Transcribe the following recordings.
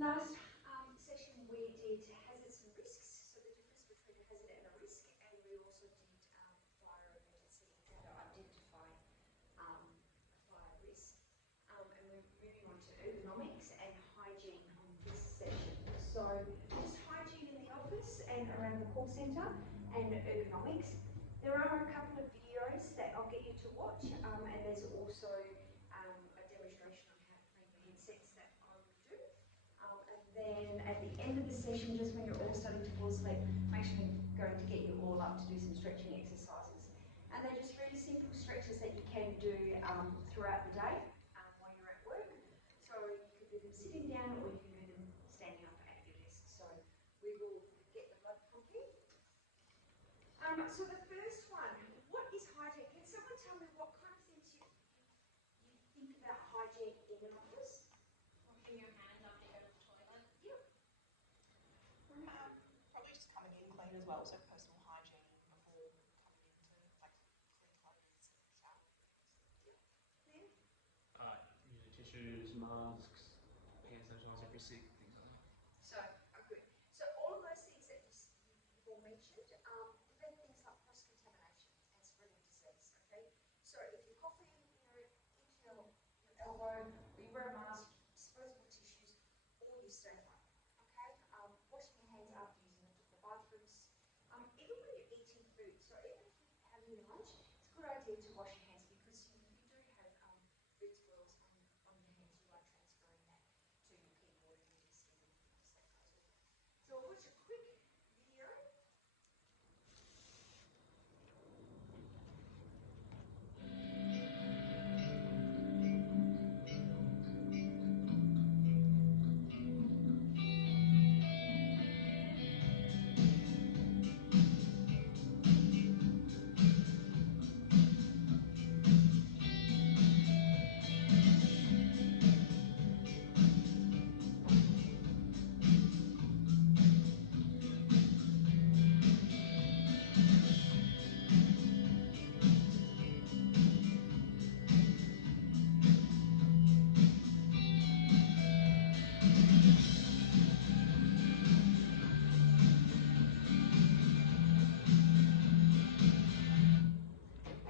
Last session we did hazards and risks, so the difference between a hazard and a risk, and we also did fire emergency, how to identify fire risk. And we're moving on to ergonomics and hygiene on this session. So just hygiene in the office and around the call centre and ergonomics. There are a couple of videos that I'll get you to watch, and there's also a demonstration on how to clean your headsets that I will do. And then at the end of the session, just when you're all starting to fall asleep, make sure I'm going to get you all up to do some stretching exercises. And they're just really simple stretches that you can do throughout the day while you're at work. So you can do them sitting down or you can do them standing up at your desk. So we will get the blood pumping. So the first one, what is hygiene? Can someone tell me what kind of things you think about hygiene in an office? Washing your hands after you go to the toilet. Yep. Probably just coming in clean as well, so personal hygiene before coming into like clean clothes and stuff. Yeah. Using tissues, masks, hand sanitizer, every sick, things like that. So, good. So all of those things that you've all mentioned, prevent things like cross-contamination and spreading disease, okay? So if you're coughing, into your elbow, or you wear a mask, disposable tissues, or you stay home, okay? Washing your hands after using the bathrooms. Even when you're eating food, so even if you're having your lunch, it's a good idea to wash your hands because you do have food spoils on your hands. You are transferring that to your keyboard and your desk and everything else that goes with it. So we'll watch a quick video.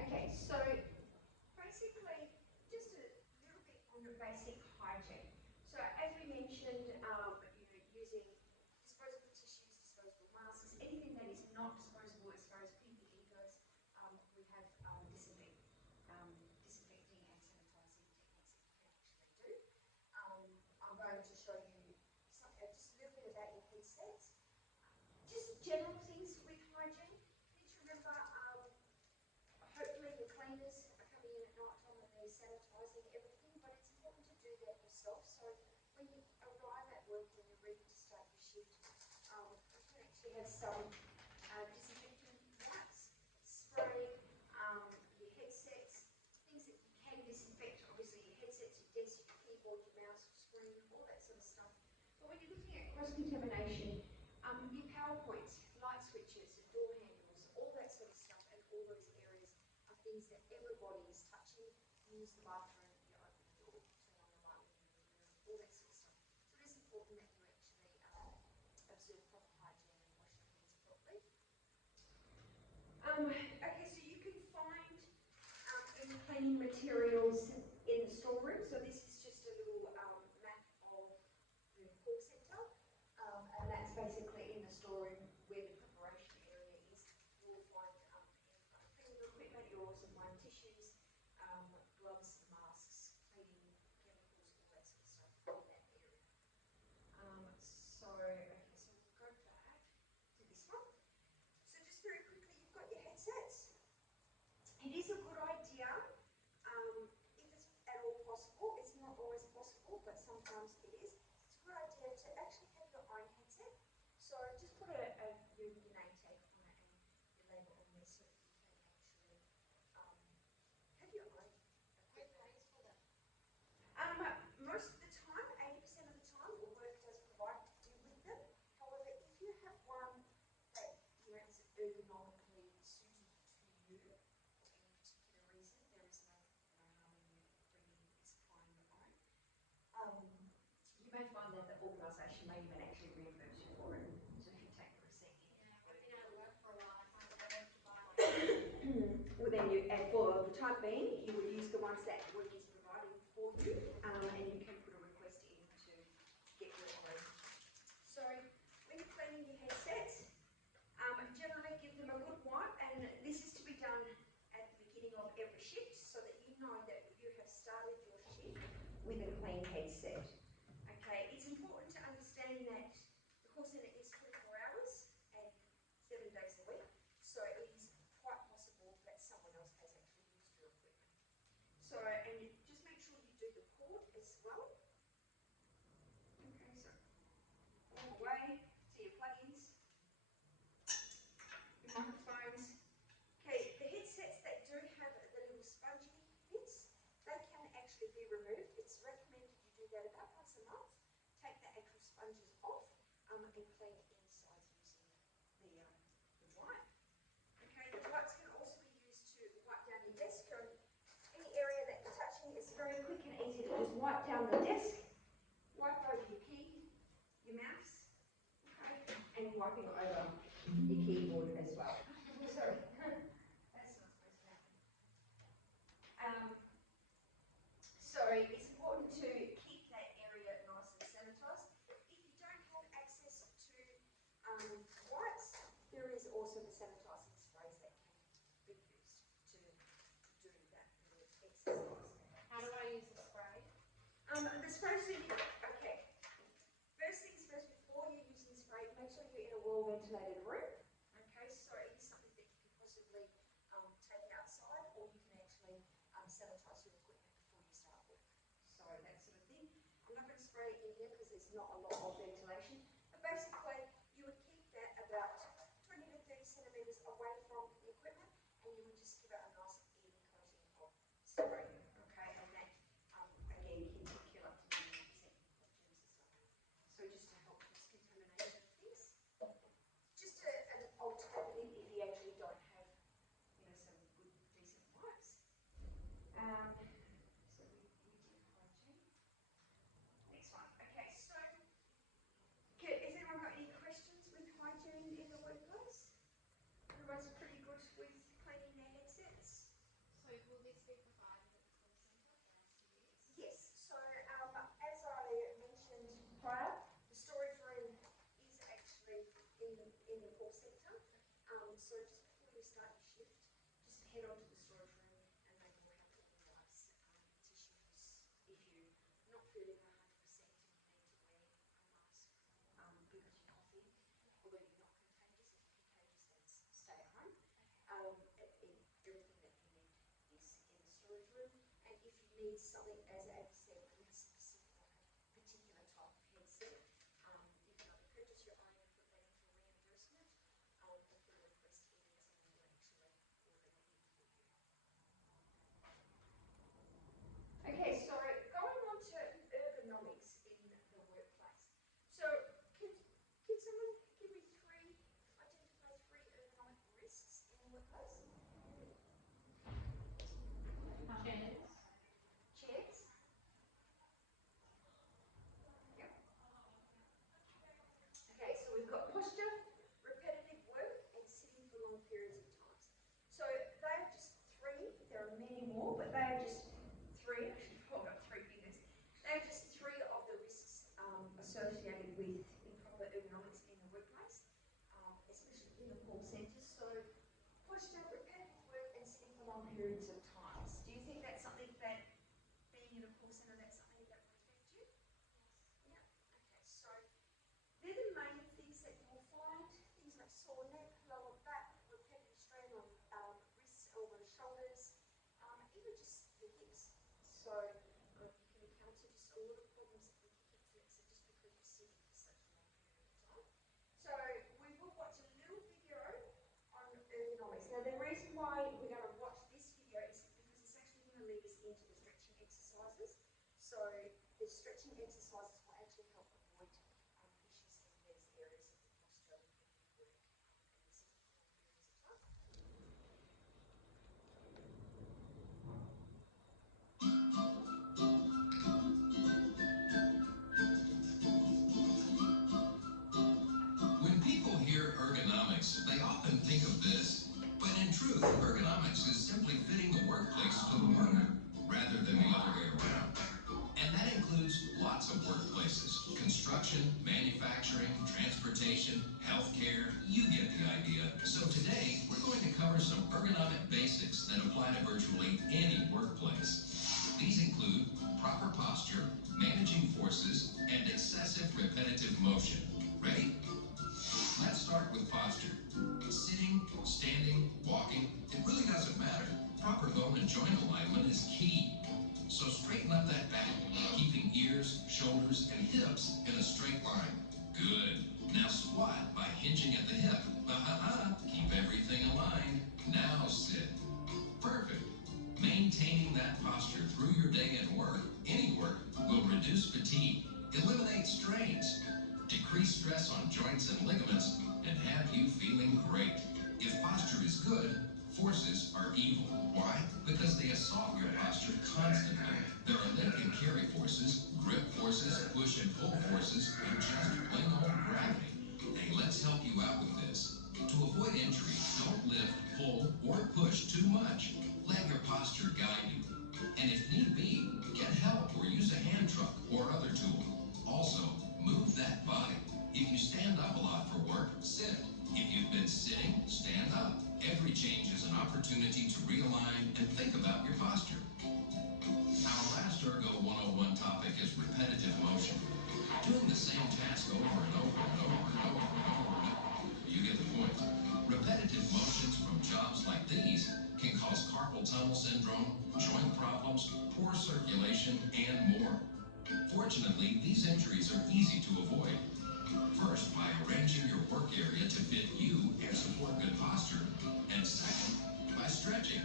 Okay, so basically, just a little bit on the basic hygiene. So as we mentioned, using disposable tissues, disposable masks, anything that is not disposable as far as PPE goes, we have disinfecting and sanitising techniques that you can actually do. I'm going to show you just a little bit about your headsets. Just general things with hygiene. Please remember, hopefully the cleaners are coming in at night time and they're sanitising everything, but it's important to do that yourself. So when you arrive at work and you're ready to start your shift, you can actually have some disinfectant wipes, spray your headsets, things that you can disinfect. Obviously your headsets, your desk, your keyboard, your mouse, your screen, all that sort of stuff. But when you're looking at cross-contamination, your power points, light switches, door handles, all that sort of stuff, and all those areas are things that everybody is touching. You use the bathroom, you open the door, turn on the light, all that sort of stuff. So it is important that you actually observe proper hygiene and wash your hands properly. Okay, so you can find any cleaning materials in the storeroom. So this is just a little map of the call centre. And that's basically in the storeroom where the preparation area is. You will find cleaning equipment, you'll also find tissues, gloves, masks, cleaning chemicals, all that sort of stuff in that area. So we'll go back to this one. So just very quickly, you've got your headsets. It is a good idea ones that Woody is providing for you, and you can put a request in to get your own. So when you're cleaning your headsets, generally give them a good wipe, and this is to be done at the beginning of every shift so that you know that you have started your shift with a clean headset. Okay, it's important to understand that the call centre is 24 hours and 7 days a week, so it is quite possible that someone else has actually used your equipment. So, and just make sure you do the cord as well. Okay, so all the way to your plugins, your microphones. Okay, the headsets that do have the little spongy bits, they can actually be removed. It's recommended you do that about once a month. Take the actual sponges off and clean inside using the wipe. Okay, the wipes can also be used to wipe down your desk. So any area that you're touching, it's very quick and easy to just wipe down the desk, wipe over your key, your mouse, okay, and wiping over your keyboard as well. Sorry, that's not supposed to happen. So it's important to keep that area nice and sanitised. If you don't have access to wipes, there is also the sanitising sprays that can be used to do that little exercise. How do I use the spray? The sprays are, okay, first things first, before you're using spray, make sure you're in a well-ventilated room. Okay, so it is something that you can possibly take outside, or you can actually sanitise your equipment before you start work. So that sort of thing. I'm not going to spray it in here because there's not a lot of ventilation. But basically, you would keep that about 20 to 30 centimetres away from the equipment, and you would just give it a nice even coating of spray. Okay, and that again can kill up to 90% of germs and stuff. So just to help with contamination of things. Just an alternative if you actually don't have, some good, decent wipes. So we did hygiene. Next one. Okay, so has anyone got any questions with hygiene in the workplace? Everyone's pretty good with cleaning their headsets? So will this be provided at the call centre for us to use? Yes. So as I mentioned prior, the storage room is actually in the call centre. So just before you start your shift, just head on to the storage room and they will have all the wipes, tissues. If you're not feeling 100% and you need to wear a mask because you're coughing, although you're not contagious, if you're contagious, then stay at home. Everything that you need is in the storage room. And if you need something, as Abby said, with specific, like a particular type of headset, you can either purchase your own and put that in for reimbursement, or put a request in and someone will actually order it in for you. Okay, so going on to ergonomics in the workplace. So can someone give me identify three ergonomic risks in the workplace? Chairs. Chairs? Yep. Okay, so we've got posture, repetitive work, and sitting for long periods of time. So they are just three. There are many more, but they are just three. Actually, I've got three fingers. They are just three of the risks associated with improper ergonomics in the workplace, especially in the call centres. So posture, repetitive work, and sitting for long periods of times. Do you think that's something that, being in a call centre, that's something that would affect you? Yeah. Okay. So they're the main things that you'll find. Things like sore neck, lower back, repetitive strain on wrists, elbows, shoulders, even just your hips. So you can encounter just a lot of problems with your hip flexor just because you're sitting for such a long period of time. So we will watch a little video on ergonomics. Now the reason why we're going to watch this video is because it's actually going to lead us into the stretching exercises. So the stretching exercises will actually help avoid issues in these areas of the posture, repetitive work, and the sitting for long periods of time. When people hear ergonomics, they often think of this. But in truth, ergonomics is simply fitting the workplace to the worker, rather rather than the other way around. And that includes lots of workplaces: construction, manufacturing, transportation, healthcare. You get the idea. So today, we're going to cover some ergonomic basics that apply to virtually any workplace. These include proper posture, managing forces, and excessive repetitive motion. Ready? Let's start with posture. Sitting, standing, walking, it really doesn't matter. Proper bone and joint alignment is key. So straighten up that back, keeping ears, shoulders, and hips in a straight line. Good. Now squat by hinging at the hip. Keep everything aligned. Now sit. Perfect. Maintaining that posture through your day at work, any work, will reduce fatigue, eliminate strains, decrease stress on joints and ligaments, and have you feeling great. If posture is good, forces are evil. Why? Because they assault your posture constantly. There are lift and carry forces, grip forces, push and pull forces, and just plain old gravity. Hey, let's help you out with this. To avoid injury, don't lift, pull, or push too much. Let your posture guide you. And if need be, get help or use a hand truck or other tool. Also, move that body. If you stand up a lot for work, sit. If you've been sitting, stand up. Every change is an opportunity to realign and think about your posture. Our last Ergo 101 topic is repetitive motion. Doing the same task over and over and over and over and over and over. You get the point. Repetitive motions from jobs like these can cause carpal tunnel syndrome, joint problems, poor circulation, and more. Fortunately, these injuries are easy to avoid. First, by arranging your work area to fit you and support good posture. And second, by stretching.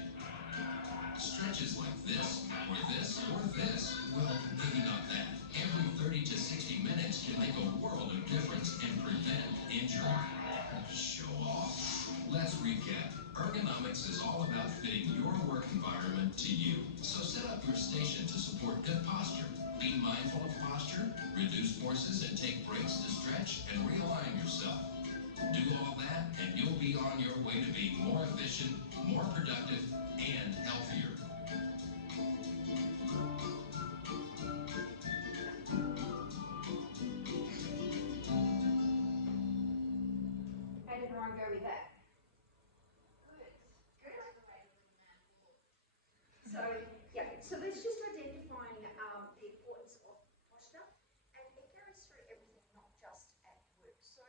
Stretches like this, or this, or this. Well, maybe not that. Every 30 to 60 minutes can make a world of difference and prevent injury. Show off. Let's recap. Ergonomics is all about fitting your work environment to you. So set up your station to support good posture. Be mindful of posture, reduce forces, and take breaks to stretch and realign yourself. Do all that, and you'll be on your way to being more efficient, more productive, and healthier. How did everyone go with that? Good. Good. So, yeah, so let's just identifying the importance of posture, and it carries through everything, not just at work. So,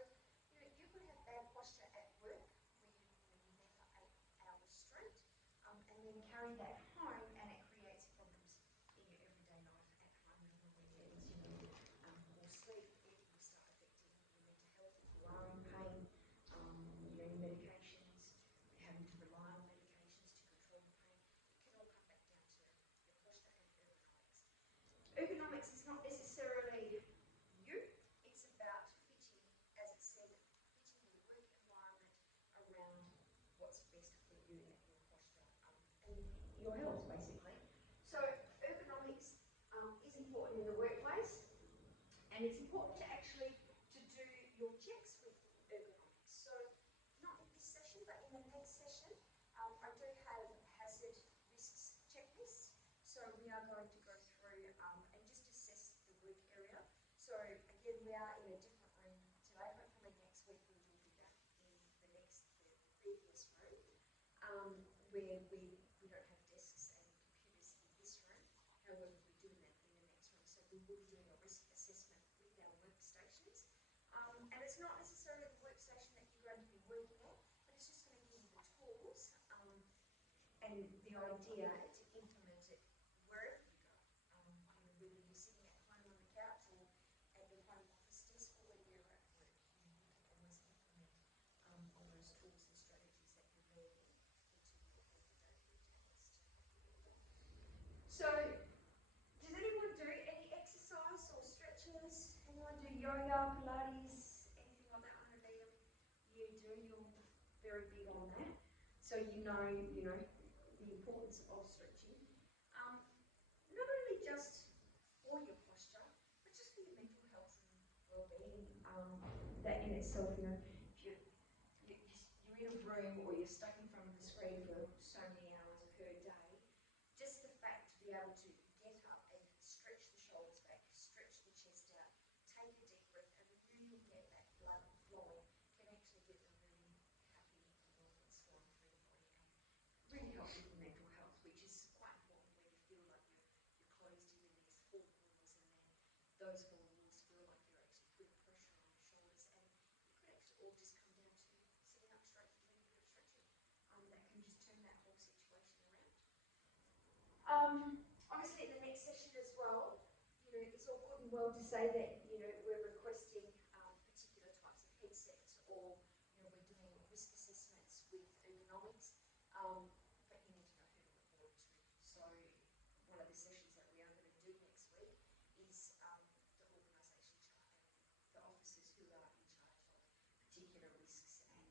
you could have bad posture at work, where you're there for 8 hours straight, and then carry that home, and it creates problems in your everyday life at home and on the weekends. Poor sleep, it will start affecting your mental health if you are in pain. Your medications, having to rely on medications to control the pain, it can all come back down to your posture and ergonomics. Ergonomics is not necessarily you, it's about fitting, as it said, fitting your work environment around what's best for you and your posture and your health, basically. So ergonomics is important in the workplace, and it's important to actually to do your checks with ergonomics. So not in this session, but in the next session, I do have hazard risks checklists. So we are going to go through and just assess the work area. So again, we are in a different room today. Hopefully next week we will be back in the previous room, where we don't have desks and computers in this room. However, we do in the next room. So we will be doing a risk assessment with our workstations. And it's not necessarily the workstation that you're going to be working at, but it's just going to give you the tools and the idea to implement it wherever you go. Whether you're sitting at home on the couch or at your home office desk or whether you're at work, you can always implement all those tools and strategies that you're learning into your everyday routines. So, does anyone do any exercise or stretches? Anyone do yoga, Pilates, anything like that on a daily? You do, you're very big on that. So you know the importance of stretching. Not only just for your posture, but just for your mental health and well-being. That in itself, if you're in a room or you're stuck in front of the screen for so many hours per day, just the fact to be able to Obviously, in the next session as well, it's all good and well to say that we're requesting particular types of headsets, or we're doing risk assessments with ergonomics, but you need to know who to report it to. So one of the sessions that we are going to do next week is the organisation chart and the officers who are in charge of particular risks and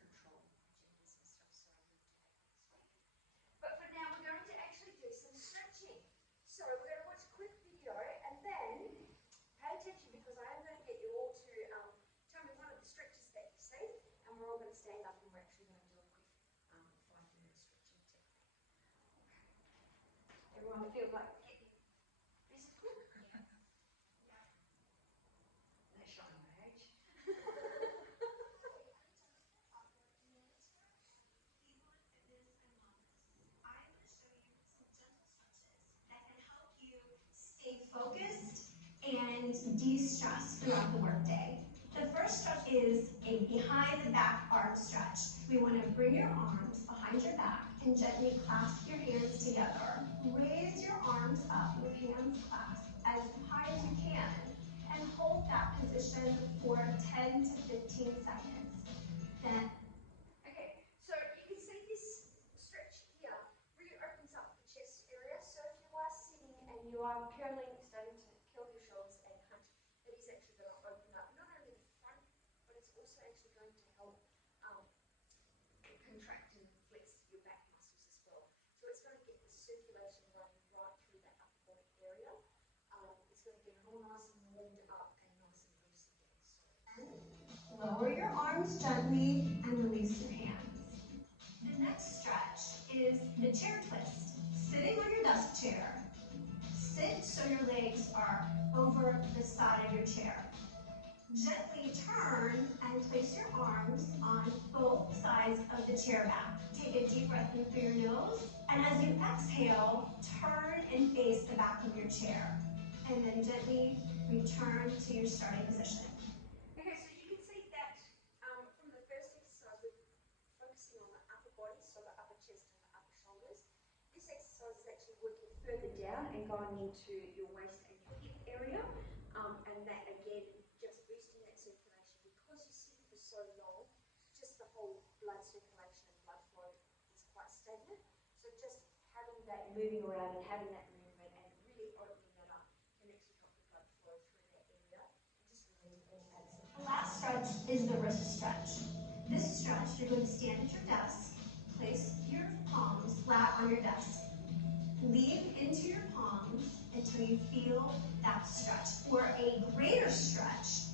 control agendas and stuff. So we'll do that next week. But for now, we're going to actually do some stretching. So we're going to watch a quick video and then pay attention, because I am going to get you all to tell me one of the stretches that you see, and we're all going to stand up and we're actually going to do a quick 5-minute stretching technique. Okay. Everyone feel like getting physical? Yeah. They're showing my age. Stay focused and de-stress throughout the workday. The first stretch is a behind the back arm stretch. We want to bring your arms behind your back and gently clasp your hands together. Raise your arms up with hands clasped as high as you can, and hold that position for 10 to 15 seconds. Then Okay, so you can see this stretch here really opens up the chest area. So if you are sitting and you are starting to curl your shoulders and hunch, it is actually going to open up not only the front, but it's also actually going to help contract and flex your back muscles as well. So it's going to get the circulation running right through that upper body area. It's going to get it all nice and warmed up and nice and loose again. So lower your arms gently and release your hands. The next stretch is the chair twist. Sitting on your desk chair, sit so your legs are over the side of your chair. Gently turn and place your arms on both sides of the chair back. Take a deep breath in through your nose, and as you exhale, turn and face the back of your chair. And then gently return to your starting position. okay, so you can see that from the first exercise, we're focusing on the upper body, so the upper chest and the upper shoulders. This exercise is actually working further down and going into your waist and your hip area, and that again, just boosting that circulation. Because you're sitting for so long, just the whole blood circulation and blood flow is quite stagnant. So just having that moving around and having that movement and really opening that up can actually help the blood flow through that area and just relieve any absent. The last stretch is the wrist stretch. This stretch, you're going to stand at your desk, place your palms flat on your desk. Lean into your palms until you feel that stretch. For a greater stretch,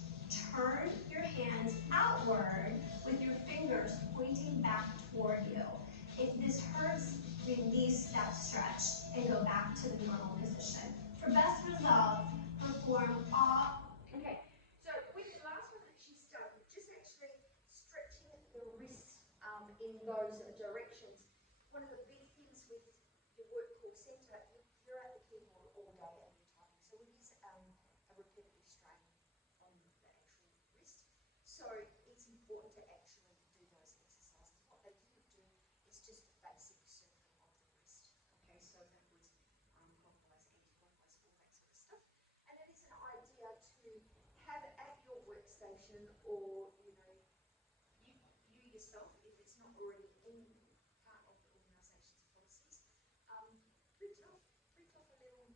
turn your hands outward with your fingers pointing back toward you. If this hurts, release that stretch and go back to the normal position. For best result, perform all. Okay, so with the last one that she's done, just actually stretching the wrists in those directions. One of the big things with your work call centre, you're at the keyboard all day and you're typing. So it is a repetitive strain on the actual wrist. So it's important to actually do those exercises. What they didn't do is just a basic circle of the wrist. Okay, so that was clockwise, anti-clockwise, all that sort of stuff. And it is an idea to have at your workstation, or you yourself, if it's not already in part of the organisation's policies, print off a little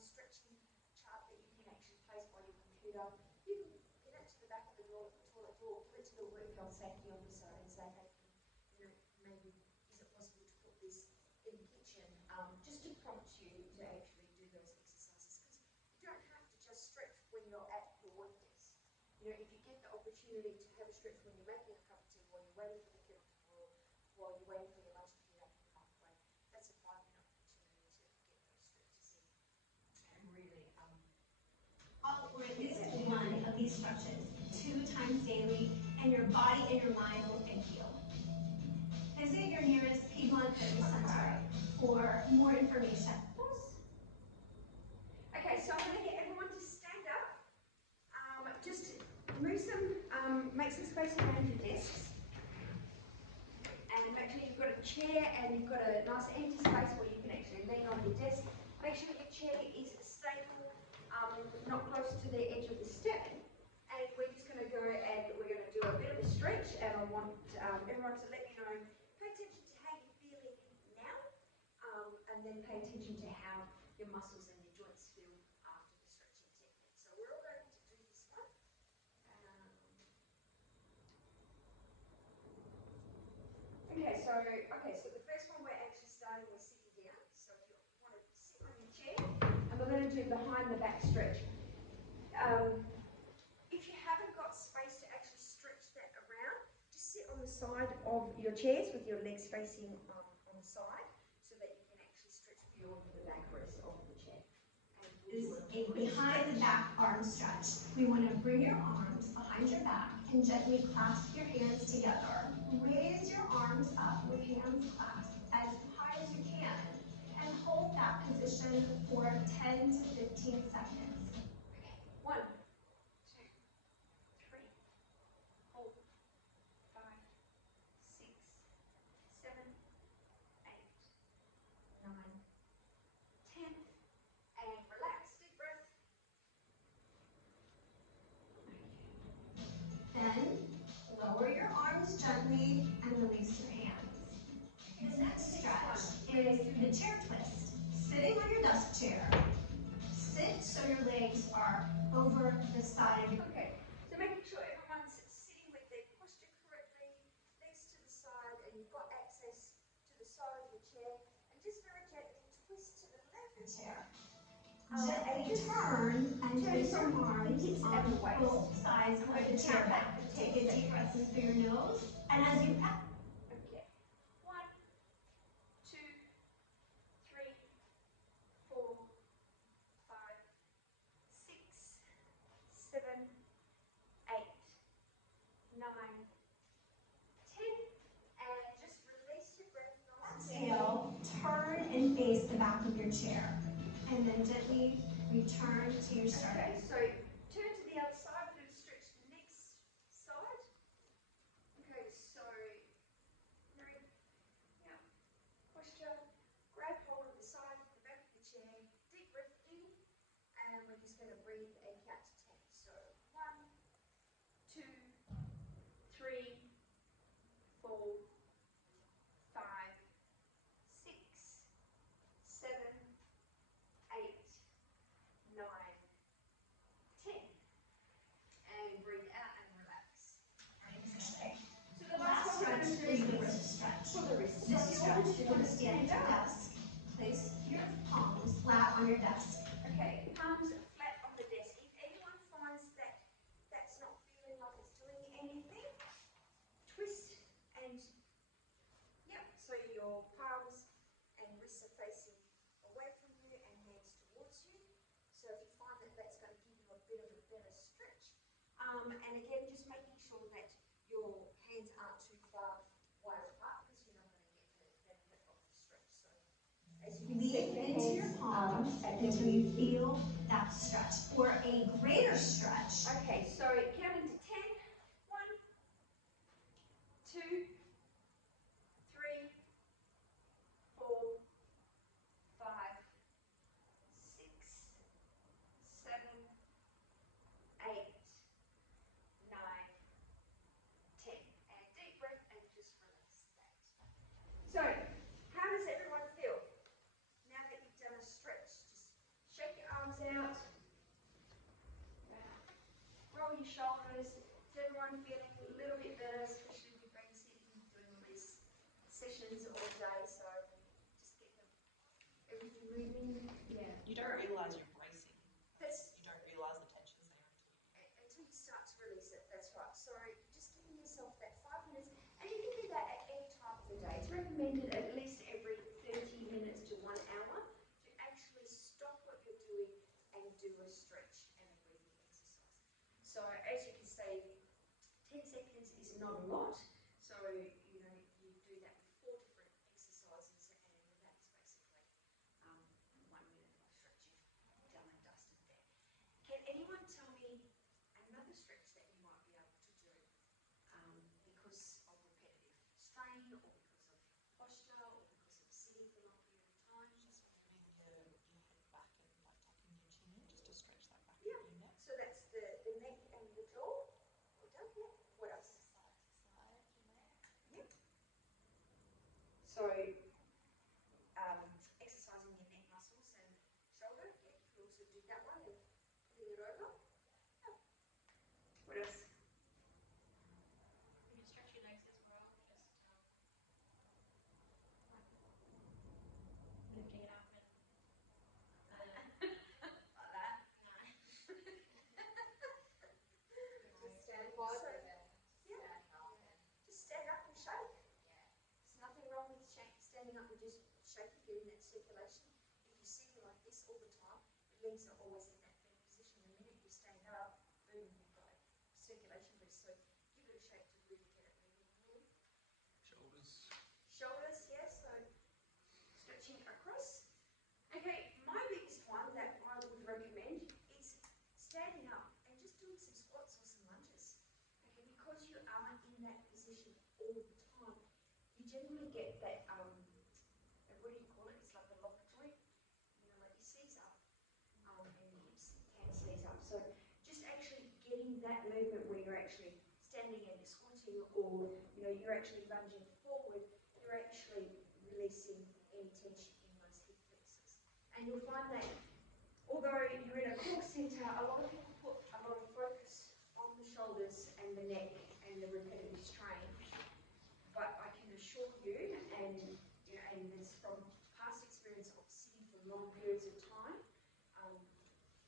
stretching chart that you can actually place by your computer. You can pin it to the back of the toilet door, give it to the work health safety officer and say, hey, maybe is it possible to put this in the kitchen, just to prompt you to actually do those exercises, because you don't have to just stretch when you're at your work desk. If you get the opportunity to have a stretch when you're making a cup of tea, while you're waiting for the kettle to boil, while you're waiting for your lunch to heat up in the microwave, that's a 5-minute opportunity to get those stretches in. And really, Or at least one of these stretches 2 times daily, and your body and your mind will thank you. Visit your nearest Piedmont Fitness Center for more information. okay, so I'm going to get everyone to stand up. Just move some, make some space around your desks, and make sure you've got got a chair and you've got a nice empty space where you can actually lean on your desk, make sure your chair is stable, not close to the edge of the step. And we're just going to go and we're going to do a bit of a stretch, and I want everyone to let me know, pay attention to how you're feeling now, and then pay attention to how your muscles and your joints feel after the stretching technique. So we're all going to do this one. Okay, so the first one we're actually starting with sitting down. So if you want to sit on your chair, and we're going to do behind the back stretch. If you haven't got space to actually stretch that around, just sit on the side of your chairs with your legs facing on the side, so that you can actually stretch beyond the backrest of the chair. This is a behind the back arm stretch. We want to bring your arms behind your back and gently clasp your hands together. Raise your arms up with hands clasped as high as you can, and hold that position for 10 to 15 seconds. Okay, 1, 2, 3, 4, 5, 6, 7, 8, 9, 10, and relax, deep breath. Then lower your arms gently and release your hands. The next stretch is the chair twist. Sitting on your desk chair. Sit so your legs are over the side of your Okay, so making sure everyone's sitting with their posture correctly, legs to the side, and you've got access to the side of your chair, and just very gently twist to the left of the chair. Gently turn and place your arms on both sides of the chair back. Take a deep breath in through your nose, and as you Okay, 1, 2, 3, 4, 5, 6, 7, 8, 9, 10, and just release your breath. exhale, turn and face the back of your chair, and then gently return to your start. Okay, so turn to the other side. We're going to stretch the next side. Okay, so very, posture. Grab hold of the side of the back of the chair. Deep breath in, and we're just going to breathe and count to 10. So 1, 2, 3, 4, 5, 6, 7, 8, 9, 10. And breathe out and relax. So the last one we're going to do is the wrist stretch. for the wrist. This stretch, you want to stand at your desk. Place your palms flat on your desk. Okay, palms flat on the desk. If anyone finds that that's not feeling like it's doing anything, twist and, so your palms and wrists are facing away from you and hands towards you. So if you find that that's going to give you a bit of a better stretch. And again, just making sure that your hands aren't too far wide apart, because you're not going to get the benefit of the stretch. So as you can Lean into your palms until you feel that stretch. For a greater stretch, Okay, so counting to 10. 1, 2, 3, 4, 5, 6, 7, 8, 9, 10. And deep breath and just release that. So, how does everyone feel now that you've done a stretch? Just shake your arms out. Roll your shoulders. Is everyone feeling a little bit better, especially if you've been sitting doing all these sessions all day, so just get everything moving. Yeah. You don't realise you're bracing. That's You don't realise the tension's there until you start to release it, that's right. So just giving yourself that 5 minutes, and you can do that at any time of the day. It's recommended at least every 30 minutes to 1 hour to actually stop what you're doing and do a stretch and a breathing exercise. So as you can see, 10 seconds is not a lot. So, you know, you do that with 4 different exercises, and that's basically 1 minute of stretching done and dusted there. Can anyone tell me another stretch that you might be able to do because of repetitive strain or because of So exercising your neck muscles and shoulder, yeah, you can also do that one and putting it over. Yeah. What else? You can stretch your legs as well, just lifting it up and Like that. Just stand up. Just stand up and shake. There's nothing wrong with standing up and just shaking, getting that circulation. If you're sitting like this all the time, your legs are always in that bent position. The minute you stand up, boom, you've got a circulation boost. So give it a shake to really get it moving. Shoulders. Shoulders, yeah, so stretching across. Okay, my biggest one that I would recommend is standing up and just doing some squats or some lunges. Okay, because you are in that position all the time, you generally get that, what do you call it? It's like a lock joint, like your C's up, and your hips can seize up. So just actually getting that movement where you're actually standing and you're squatting, or you're actually lunging forward, you're actually releasing any tension in those hip flexors. And you'll find that although you're in a call centre, a lot of people put a lot of focus on the shoulders and the neck and the repetitive strain. But I can assure you, and this from past experience of sitting for long periods of time,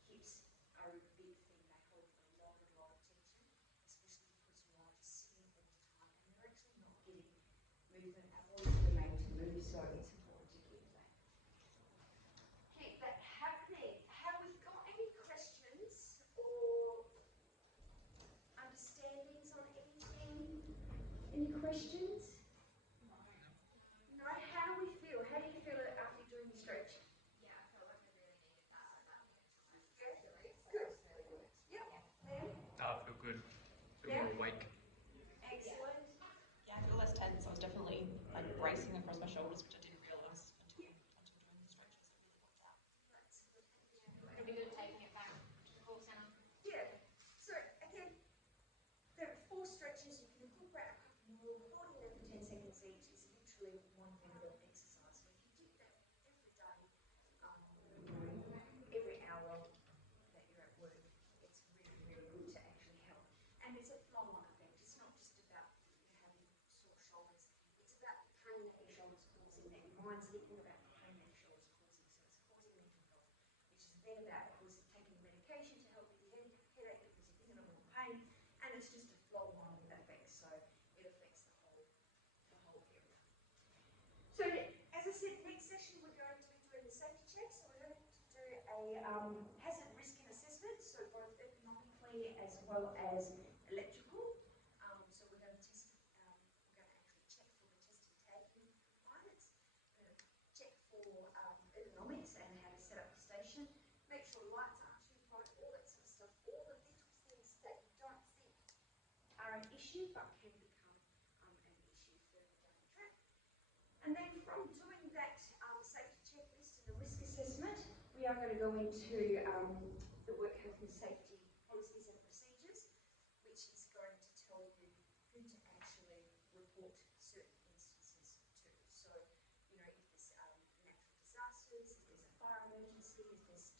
hips are a big thing. They hold a lot of tension, especially because you are just sitting all the time, and they're actually not getting movement. Our bodies are made to move, so it's important to keep that. Keep that happening. Have we got any questions or understandings on anything? Any questions? No? How do we feel? How do you feel after doing the stretch? yeah, I felt like I really needed that. Good. Good. Yep. Liam? I feel good. Feel more awake. Excellent. Yeah, I feel less tense. I was definitely like bracing across my shoulders, which I didn't realise until doing the stretches. It really worked out. It'll be good taking it back to the call centre. Yeah. So again, there are 4 stretches. You can incorporate a couple more. 40 minutes for 10 seconds each is literally 1 minute of exercise. So if you did that every day, every hour that you're at work, it's really, really good to actually help. And it's a flow-on effect. It's not just about having sore shoulders. It's about the pain that your shoulders causing, that your mind's thinking about the pain that your shoulders causing. So it's causing mental health, which is then about, of course, taking medication to help with your headache because you're thinking of all the pain. And it's just a flow-on effect, so it affects the whole area. So as I said, next session we're going to be doing the safety check. So we're going to do a hazard risk and assessment, so both economically as well as electrical. So we're going to test, we're going to actually check for the testing tagging requirements. We're going to check for ergonomics and how to set up the station. Make sure lights aren't too bright, all that sort of stuff. All the little things that you don't think are an issue but can become an issue further down the track. And then from doing that safety checklist and the risk assessment, we are going to go into the work health and safety policies and procedures, which is going to tell you who to actually report certain instances to. So, if there's natural disasters, if there's a fire emergency, if there's